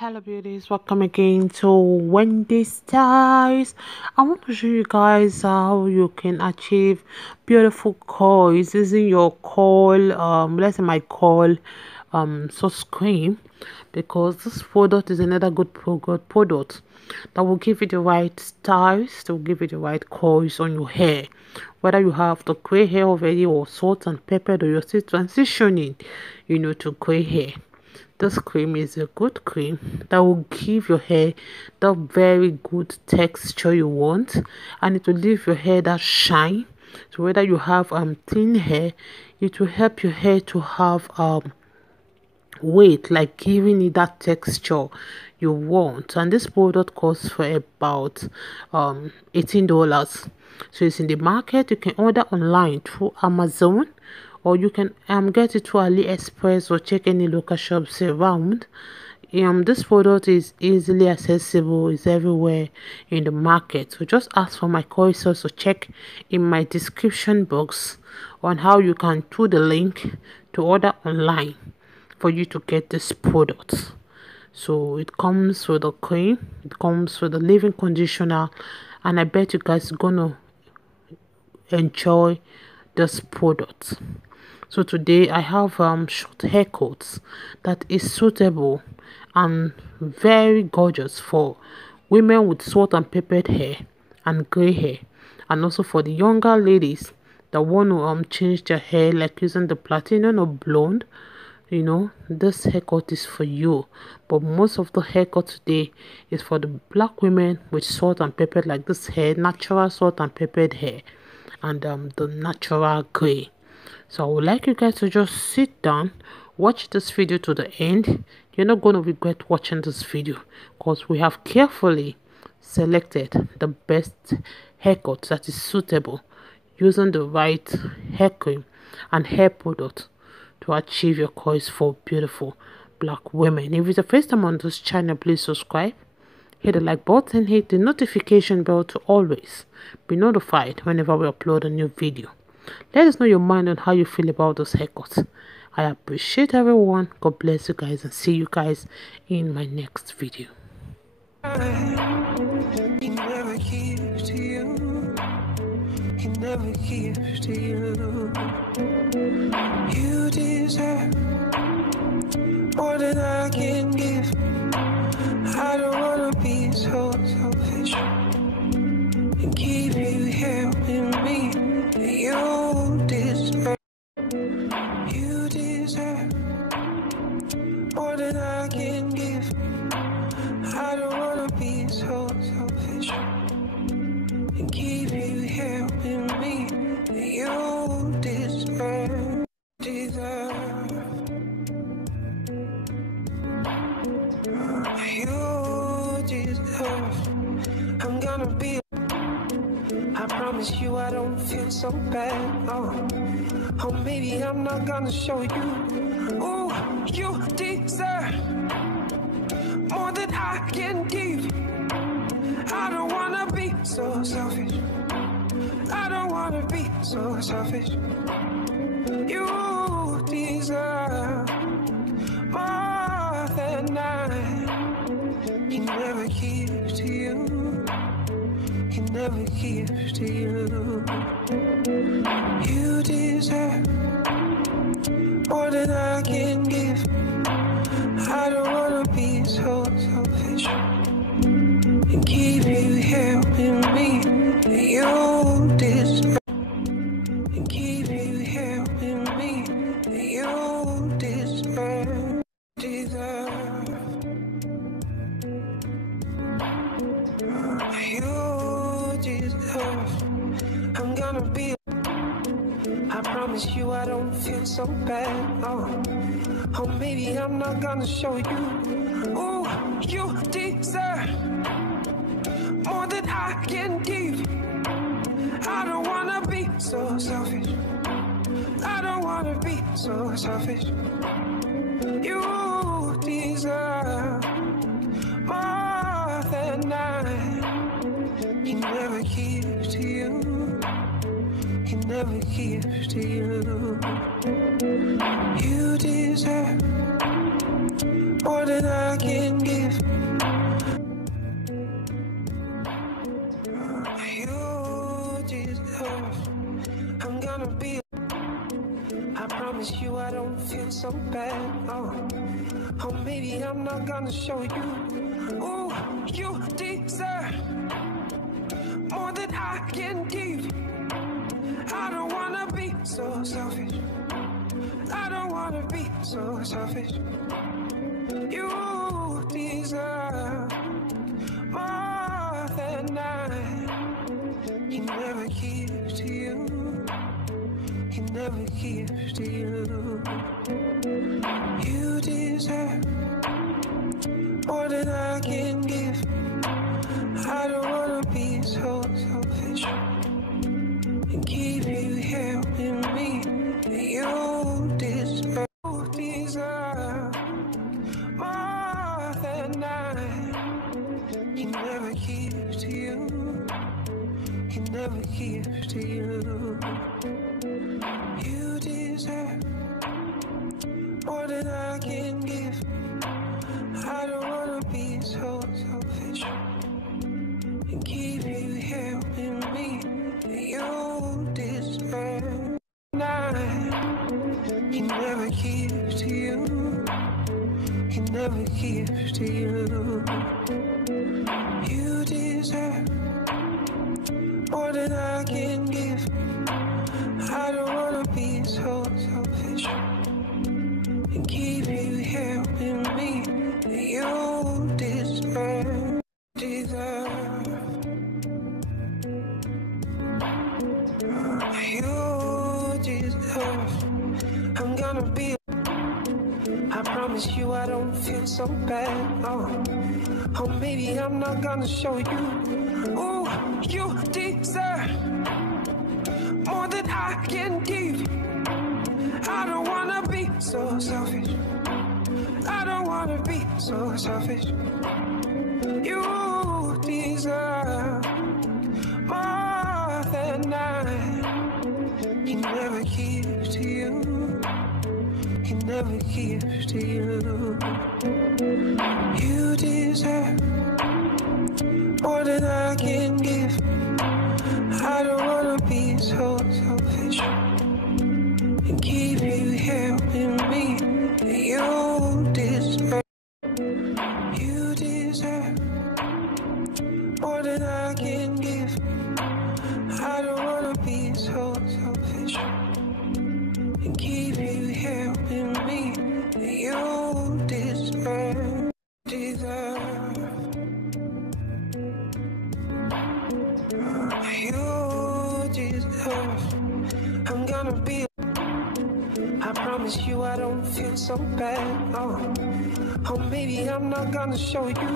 Hello beauties, welcome again to Wendy Styles. I want to show you guys how you can achieve beautiful curls using your curl, let's say my curl source cream, because this product is another good product that will give you the right styles, to give you the right curls on your hair, whether you have the gray hair already or salt and pepper, or you're still transitioning to gray hair. This cream is a good cream that will give your hair the very good texture you want, and it will leave your hair that shine. So whether you have thin hair, it will help your hair to have weight, like giving it that texture you want. And this product costs for about $18. So it's in the market. You can order online through Amazon, or you can get it through AliExpress, or check any local shops around. This product is easily accessible, it's everywhere in the market. So just ask for my course, also check in my description box on how you can do the link to order online for you to get this product. So it comes with a cream, it comes with a leave-in conditioner, and I bet you guys are gonna enjoy this product. So today I have short haircuts that is suitable and very gorgeous for women with salt and peppered hair and gray hair, and also for the younger ladies that want to change their hair, like using the platinum or blonde. This haircut is for you. But most of the haircut today is for the black women with salt and pepper, like this hair, natural salt and peppered hair, and the natural gray. So I would like you guys to just sit down, watch this video to the end. You're not going to regret watching this video, because we have carefully selected the best haircut that is suitable, using the right hair cream and hair product to achieve your curls for beautiful black women. If it's the first time on this channel, please subscribe, hit the like button, hit the notification bell to always be notified whenever we upload a new video. Let us know your mind on how you feel about this haircut. I appreciate everyone. God bless you guys, and see you guys in my next video. He never gives to you. He never gives to you. You deserve more than I can give. I don't wanna be so selfish and keep you here with me. You deserve more than I can give. I don't wanna be so selfish and keep you here with me. You deserve. You deserve. I'm gonna be. I promise you I don't feel so bad. Oh, maybe I'm not gonna show you. Oh, you deserve more than I can give. I don't wanna be so selfish. I don't wanna be so selfish. You deserve more than I can never give to you. Can never give to you. You deserve more than I can give. I don't wanna be so selfish and keep you here with me. You deserve and keep you here with me. You deserve. You deserve. I'm gonna be. I promise you I don't feel so bad. Oh, maybe I'm not gonna show you. Oh, you deserve more than I can give. I don't wanna be so selfish. I don't wanna be so selfish. You deserve more than I can never give to you. Can never give to you. You deserve more than I can give. You deserve. I'm gonna be. I promise you I don't feel so bad. Oh, maybe I'm not gonna show you. Ooh, you deserve more than I can give. I don't wanna be so selfish. I don't wanna be so selfish. You deserve more than I can never give to you. Can never give to you. You deserve more than I can give. I don't wanna be so selfish and keep you here with me. You deserve more than I can never give to you. Can never give to you. You deserve more than I can give. I don't wanna be so selfish and keep you here with me. You deserve. I can never give to you. Can never give to you. You deserve more than I can give. I don't wanna be so selfish and keep you here with me. You deserve. You deserve. I'm gonna be. I promise you I don't feel so bad. Oh, maybe I'm not gonna show you. Ooh, you deserve more than I can give. I don't wanna be so selfish. I don't wanna be so selfish. You deserve more than I can never give to you. Can never give to you. You deserve more than I can give. I don't wanna be so selfish and keep you here with me. You deserve. You deserve more than I can give. I don't wanna be so selfish and keep you here with me. You deserve. You deserve. I'm gonna be. I promise you I don't feel so bad. Oh, maybe I'm not gonna show you.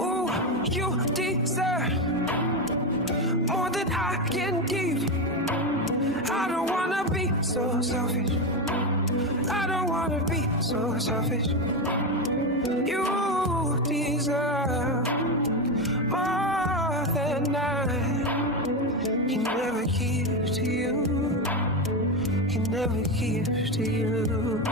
Ooh, you deserve more than I can give. I don't wanna be so selfish. I don't wanna be so selfish. You deserve more than I can never give to you. Can never give to you.